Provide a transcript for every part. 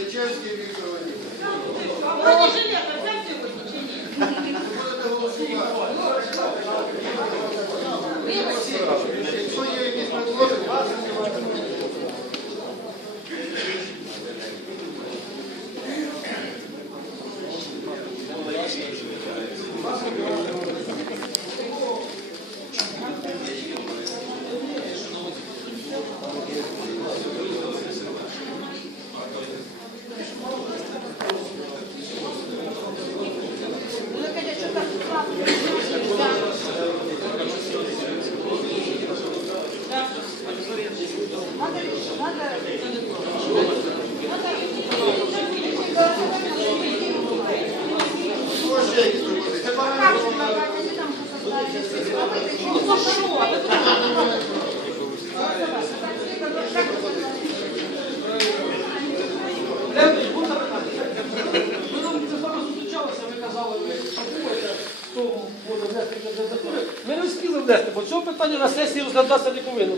Печерський Віктор Валерійович. Ви будете голосувати. Якщо є якісь предложення, não sei se você está se comendo.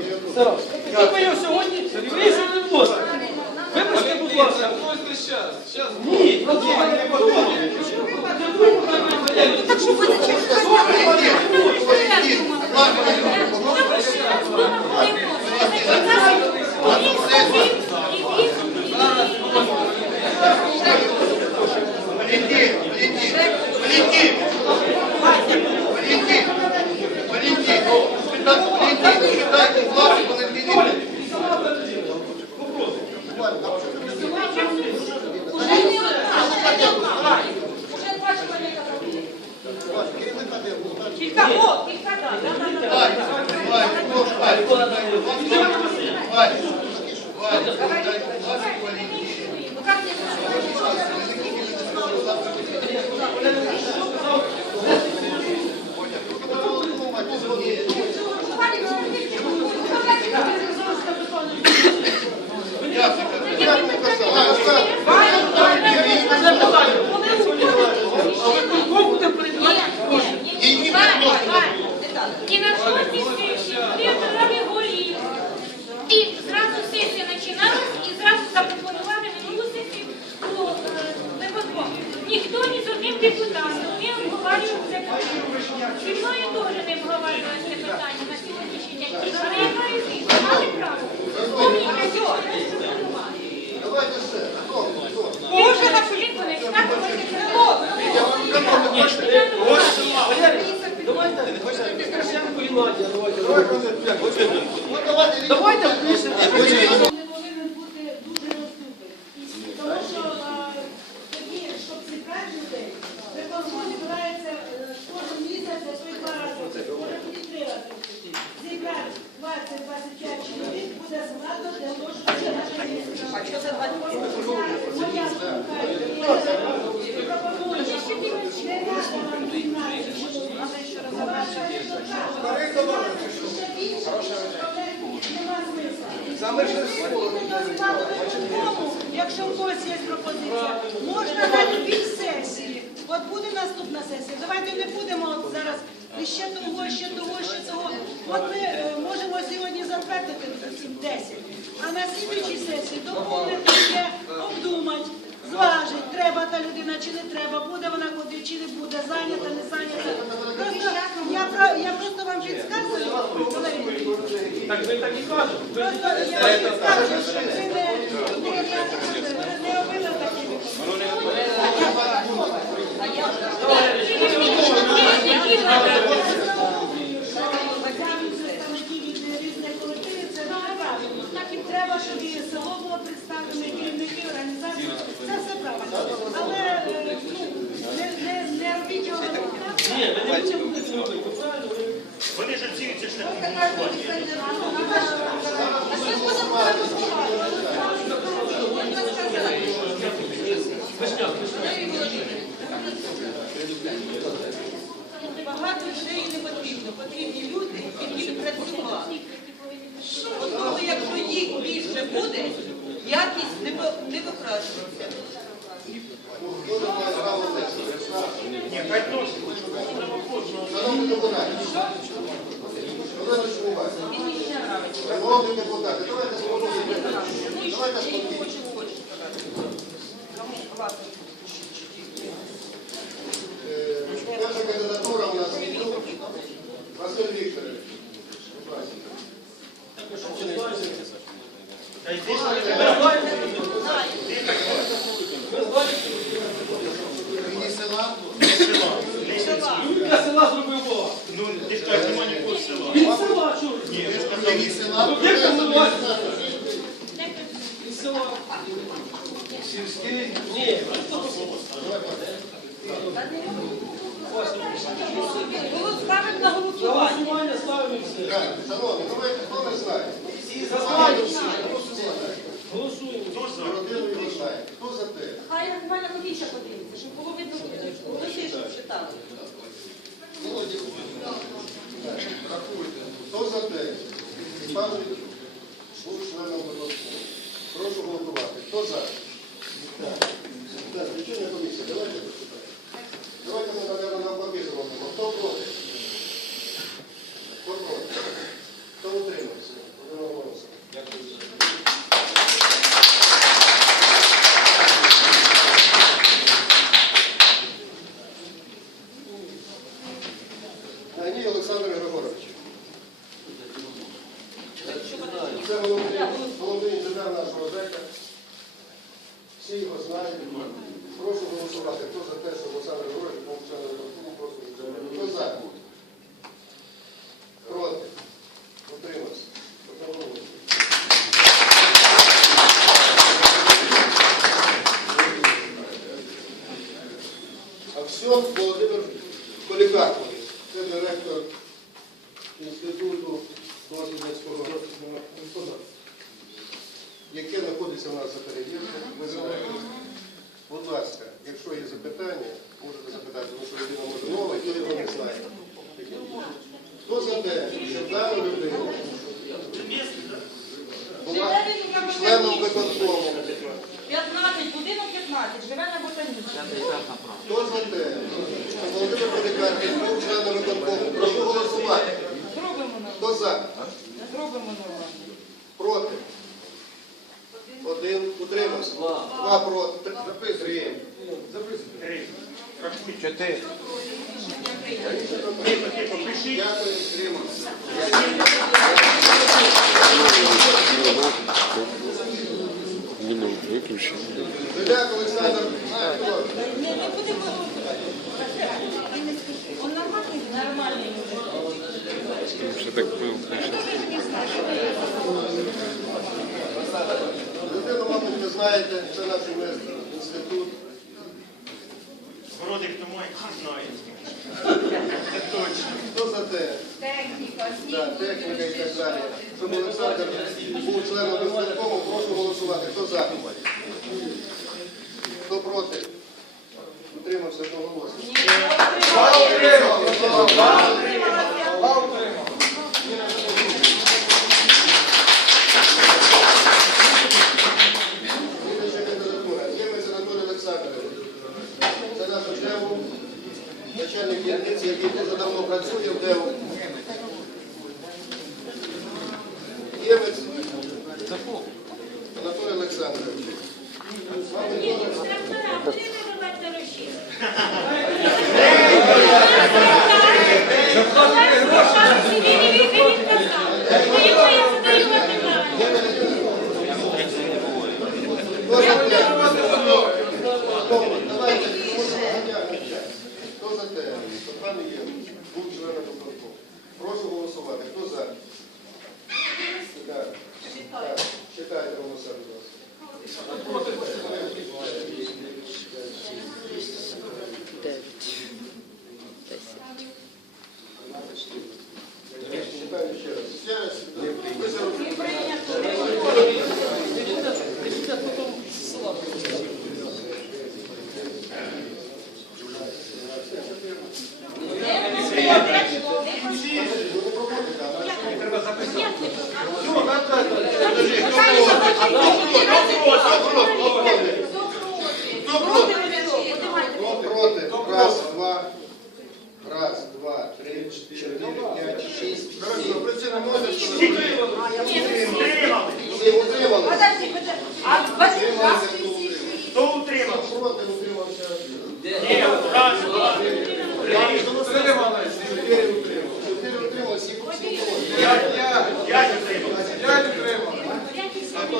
Кілька, о, кілька, так. Я не казав. сесії. А на слідчій сесії доповнити ще, обдумати, зважити, треба та людина чи не треба, буде вона куди чи не буде, зайнята, не зайнята. Просто я про я просто вам підказую, колеги. Так ви так і кажете. Просто я вам підказую, що ви не не, не робили такими. А я треба, щоб село було представлене, керівники організації. Це все правильно. Але е, ну, не, не, не робіть його Вони ж всі ці шляхи. Ну, Багато людей не потрібно. Ставимо на голосування. голосування ставимо і все. Так, шановні, ну хто не знає? Всі, хто всі? Голосуємо. Хто за те? Хай нормально логічно подивиться, щоб було видно. Голоси, щоб читали. Рахуйте. Хто за те? Пане був членом виконкому. Прошу голосувати. Хто за? Так, лічильна комісія, давайте почитаємо. Давайте ми, мабуть, навпаки зробимо. Хто проти? Хто проти? Хто утримався? Одноголосно. Гній Олександр Григорович. Це головний, головний інженер нашого ЖЕКа. Всі його знають. Прошу голосувати. Хто за те, що Олександр Григорович був членом підтримати. Хто за? Проти? Утримався? Одноголосно. Аксьон Володимир Полікарпович. Це директор інституту дослідницького господарства, яке знаходиться у нас за перевіркою. Ви знаєте. Будь ласка, якщо є запитання, можете запитати, тому що людина може нова, і його не знає. Хто за те, щоб дану людину була членом виконкому? 15, будинок 15, живе на ботанічній. Хто за те, щоб Володимир Полікарпович був членом виконкому? Прошу голосувати. Зробимо нормально. Хто за? Зробимо нормально. Проти? Один. Утримався? Два проти. Три. Три. Чотири. Дякую. Утримався. Міну Олександр Не, будемо. Он нормальний? Нормальний. Так був? Людину, мабуть, ви знаєте, це наш інститут. Вроде хто має, всі знають. Хто за те? Техніка, Да, техніка і так далі. Щоб Олександр був членом виконкому, прошу голосувати. Хто за? Хто проти? Утримався одноголосно. Слідуюча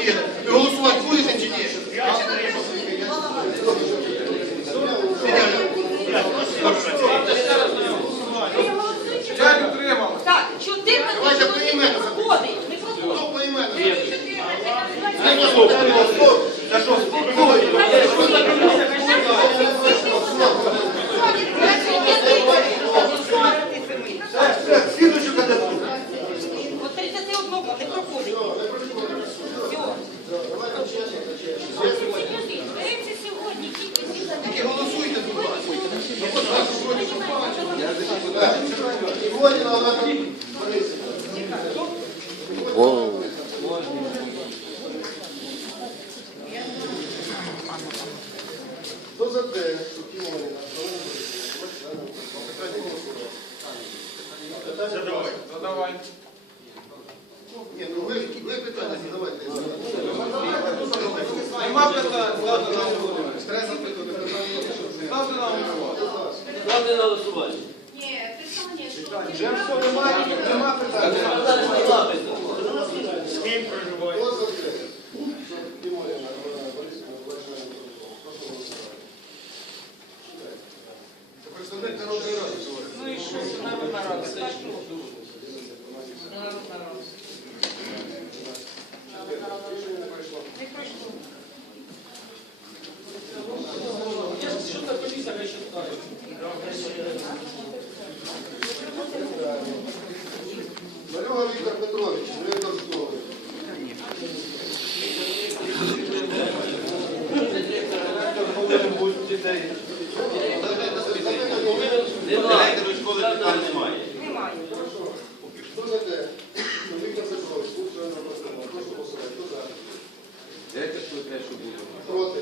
Give it. Задавайте. Задавайте. Ну, Ні, ну ви, ви питання задавайте. Нема питань, ставте на голосування. Ставте на голосування. Ставте на голосування. будуть дітей. Директор від школи питань немає. Немає. Директор школи те, що буде. Проти.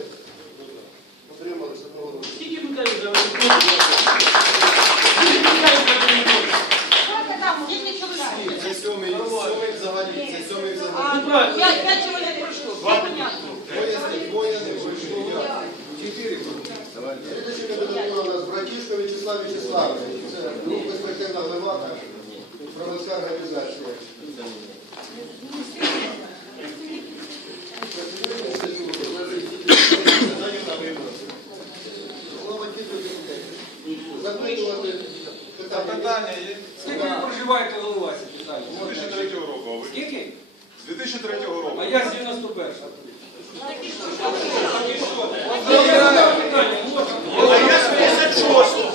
А я з 91-ша. Так і що? А я з 56-го.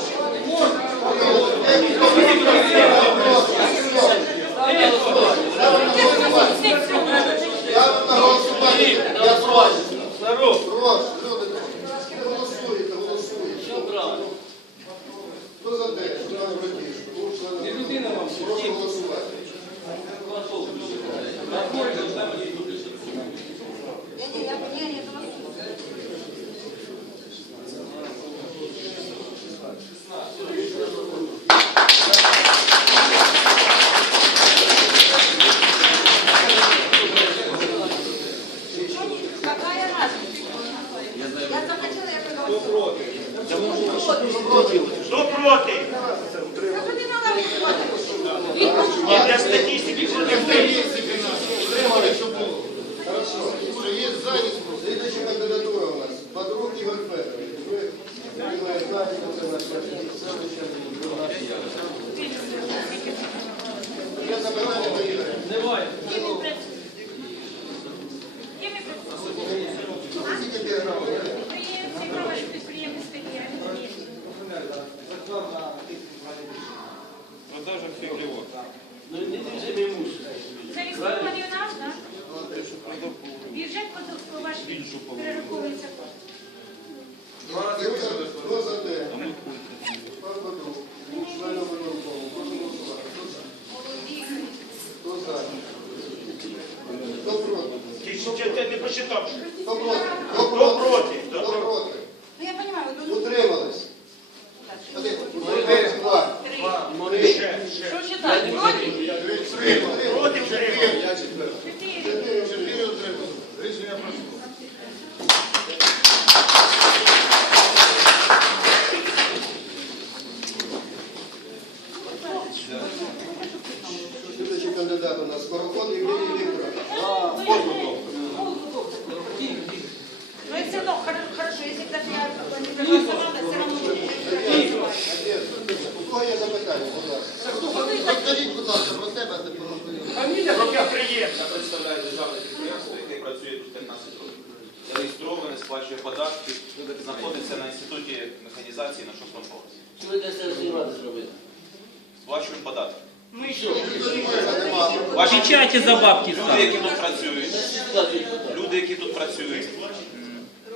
які тут працюють,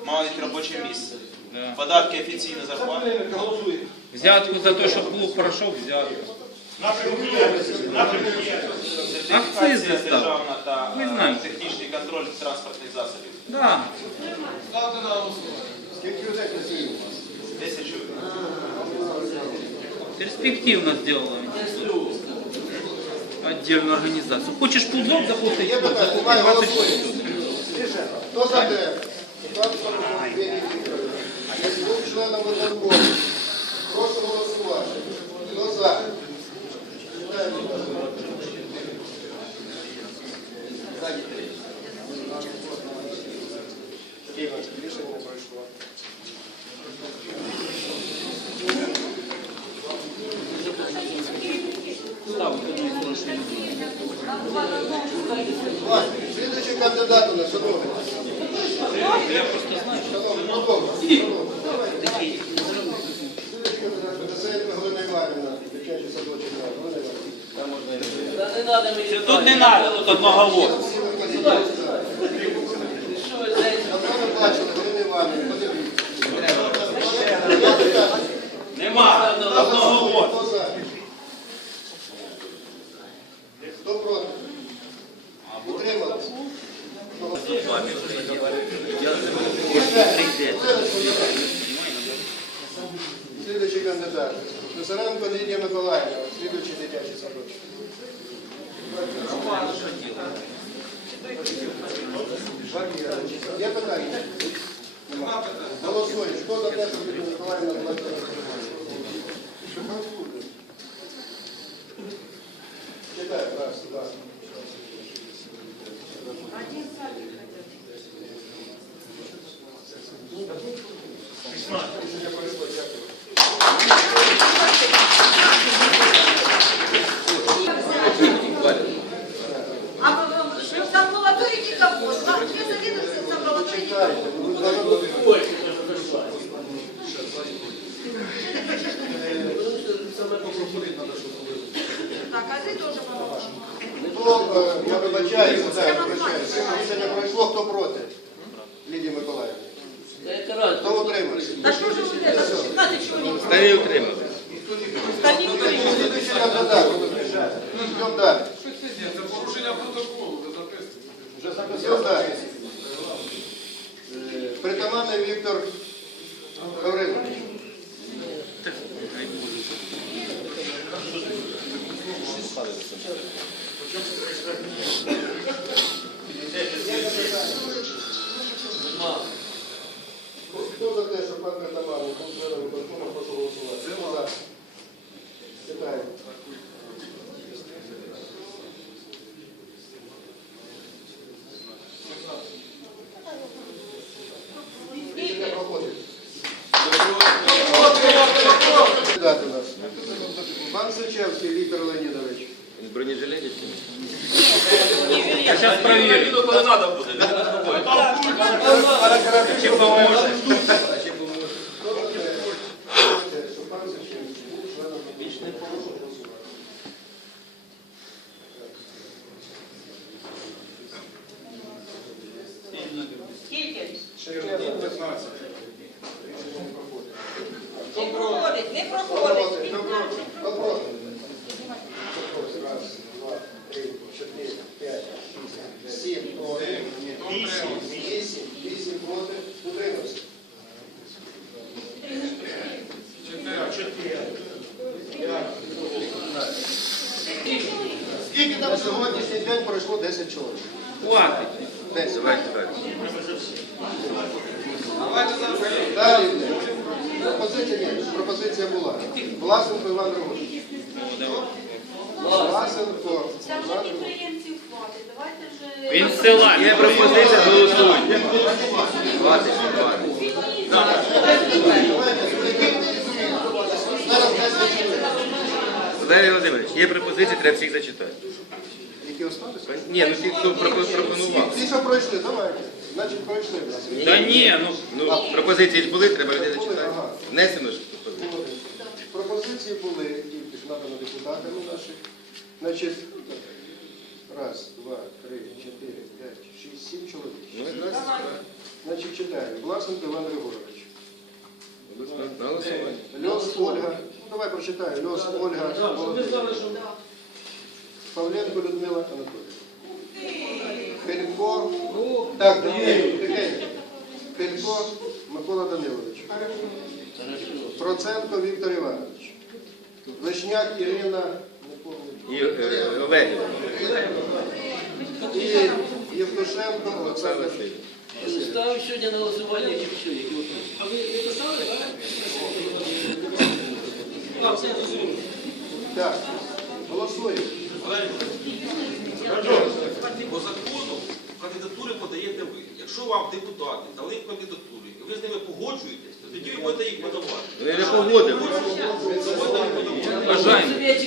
мають робоче місце. Податки офіційно зарплати. Взятку за те, що клуб пройшов, взятку. Акцизи став. державна та Ми знаємо. технічний контроль транспортних засобів. Да. Десять чоловік. Перспективно сделала. Отдельную организацию. Хочешь пузок запустить? Вот, запусти 20. 20 голосуємо. Хто за те? Степан Сороков, Євгеній Вікторович. Як двох членів виконкому. Прошу голосувати. Хто за? Читаємо, будь ласка. Києва, рішення не пройшло. Ладно, Слідуючий кандидат у нас, шановний. Шановний, Попов, шановний, давайте. Слідуючий кандидат, Касаєнко Галина Іванівна, дитячий садочок, Галина Іванівна. Тут не надо, тут одного Всі виходять. Давно не бачили, Галина Іванівна, подивіться. Є питання? Нема. Одноголосно. Хто за? Хто проти? Утримались? Слідуючий кандидат. Писаренко Лідія Миколаївна, слідуючий дитячий садочок. Є питання? Нема. Голосуємо. Хто за те, щоб Лідія Миколаївна була Читай, раз, два. Рішення пройшло, дякую. А в амбулаторії тільки вот, а дві завідувачі з амбулаторії. Читайте, ви зараз- Так, а ти теж помогла. Хто, е, я вибачаюся, так, вибачаюся. Рішення пройшло, хто проти? Лідія Миколаївна. Хто утримався? Та що ж ви це? 16 чоловік. Старі утримали. Остальні утримали. Слідуючий кандидат. Йдемо далі. Це порушення протоколу, це записано. Вже записав далі. Е, Притаманний Віктор Гаврилович. Хто за те, що пан Притаманний був членом виконкому, прошу голосувати. Хто за? Читаємо. Рішення проходить. Кандидат у нас. Пан Сичевський Віктор Леонідович. Бронежилеті? Я сейчас проверю. Чи поможе? Що пан Сичевський був членом комісії. Прошу голосувати. Скільки? 15. Не проходить, не проходить. проти? Хто проти? Хто проти? Хто проти? Раз, два, три, чотири, п'ять, шість, сім, проти. Вісім, вісім, вісім проти. Утримався. Скільки там сьогоднішній день пройшло 10 чоловік? Хватит. 10. Давайте далі. Далі йде. Пропозиція ні, пропозиція була. Власенко Іван Григорович. Власенко Там Іван же Григорович. підприємців хватить. Давайте вже... Він з села. Є пропозиція, голосуйте. Валерій Володимирович, є пропозиції, треба всіх зачитати. Які осталися? Ні, ну ті, хто пропо- пропонував. Ті, що пройшли, давайте. Значить, пройшли. в нас. Да не, ну Ну, пропозиції ж були, треба людей зачитати. Внесено ж пропозиції. Були. Пропозиції були, тільки ж надано депутатами наших. Значить, раз, два, три, чотири, сім чоловік. Ну, Значить, читаємо. Власенко Іван Григорович. на голосування. Льос Ольга. Ну, давай прочитаю. Льос Ольга. Да, щоб ви знали, що Павленко Людмила Анатолійовна. Пелько. Так, тихенько. Пелько Микола Данилович. Проценко Віктор Іванович. Вишняк Ірина. І е, Олегів. І Євтушенко Олександр Васильович. Ставив сьогодні на голосування, які все, які от. А ви не писали, так? Так, все зрозуміло. Так, голосуємо. По закону кандидатури подаєте ви. Якщо вам депутати дали кандидатури, і ви з ними погоджуєтесь, то тоді ви будете їх подавати. Вони не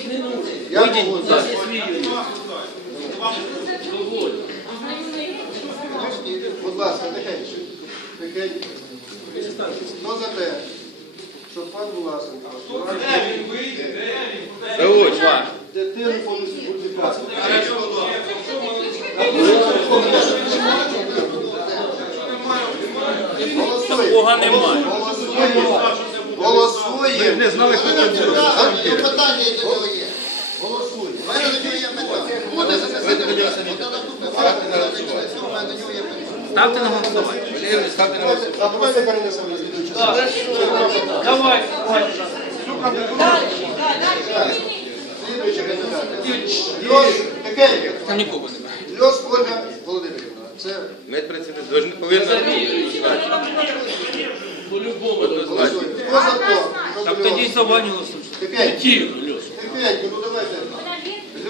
не нужен. Я погоджуюсь. У нас є свій юрист. Доволі. Будь ласка, тихенько. Тихенько. Хто за те, щоб пан Власенко Де він вийде? Де він? Дитину повністю? Голосуємо. Такого немає. Голосуємо. Ми не знали, хто це буде. Питання до нього є. Голосуємо. У мене до нього є питання. Буде Ставте на голосування. Ставте на голосування. А давайте перенесемо на слідуючу. Давай. Слідуючі кандидати. Льос, тихенько. Там нікого немає. Льос Ольга Володимирівна. Це Медпрацівник должен повинен. По-любому. Так тоді Ваню голосуйте. Тихенько. Тихенько, ну давайте.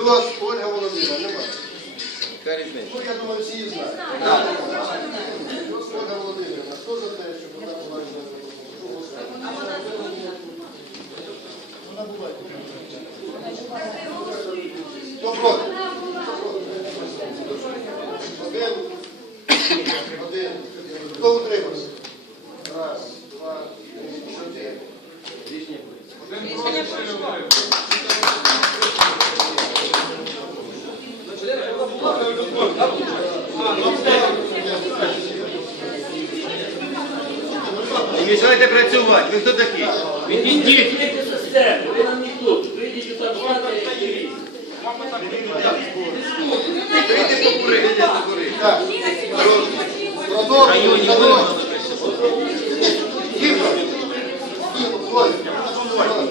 Льос Ольга Володимирівна. Яка різниця? Ну, я думаю, всі її знають. Ольга Володимирівна. Хто за те, щоб вона була? Вона була. Хто проти? Один. Один. Хто утримався? Раз, два, три, чотири. Не мішайте працювати. Ви хто такі? Відійдіть. Ви нам ніхто. Вийдіть там стати юрист. Прийди покури. Прийди покури. Так. В районі вирвали. Тихо. Тихо. Ну.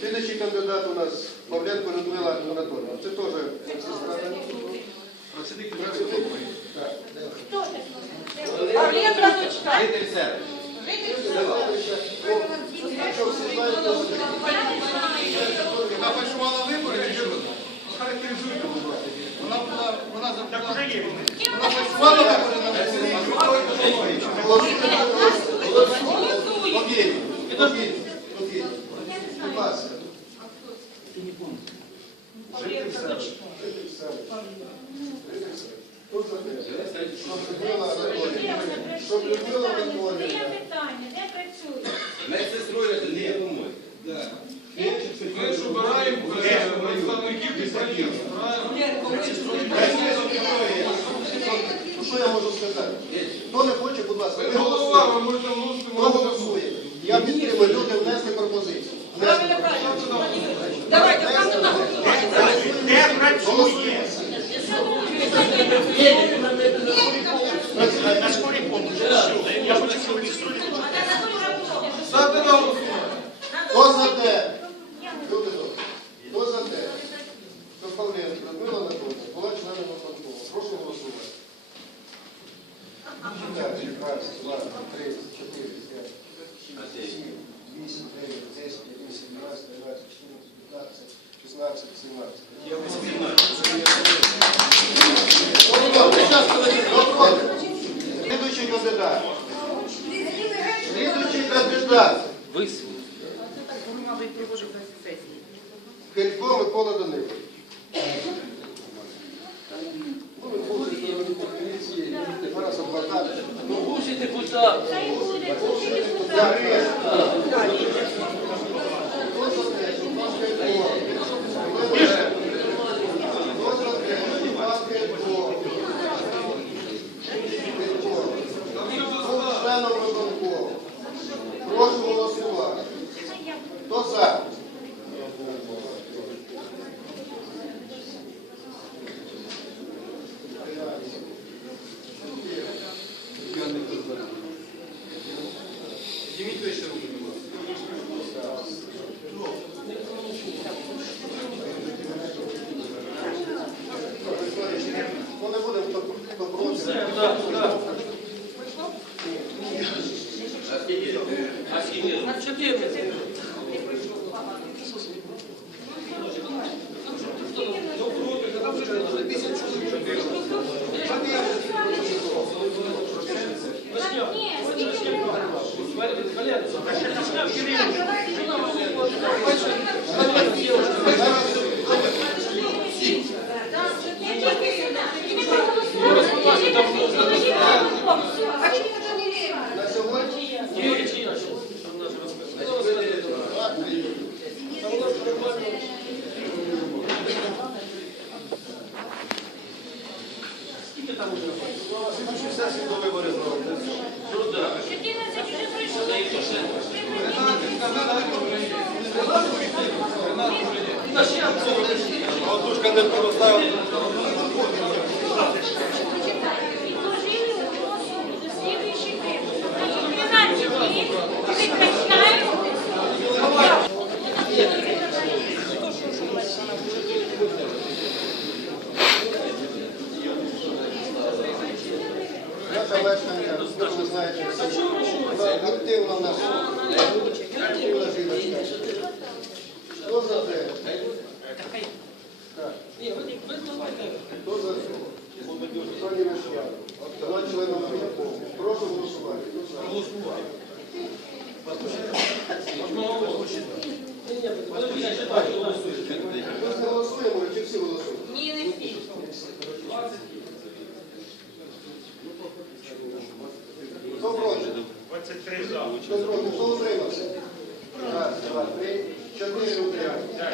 Слідуючий кандидат у нас Павленко Людмила Анатольовна. Це теж. Працівник. Павленко дочка. Житель села. Хто це? Вона фальшувала вибори. Характеризуйте, будь ласка. Вона була, вона забула. Вона фальшувала вибори. Побєдь. Побєдь. Побєдь. Будь ласка. Хто за те? Щоб Людмила Анатоліївна. Щоб Людмила Є питання, де працює? Медсестрою це не поможе. Ми ж обираємо представників що я можу сказати? Хто не хоче, будь ласка, ви голосуєте. Хто голосує? Я підтримую, люди внесли пропозицію. Правильно, правильно. Давайте. Де працює? На- школі помощі. Я хочу. Хто за? Люди Ми голосуємо чи всі голосують? Ні, не всі. Хто проти? Раз, два, три, чотири утримався.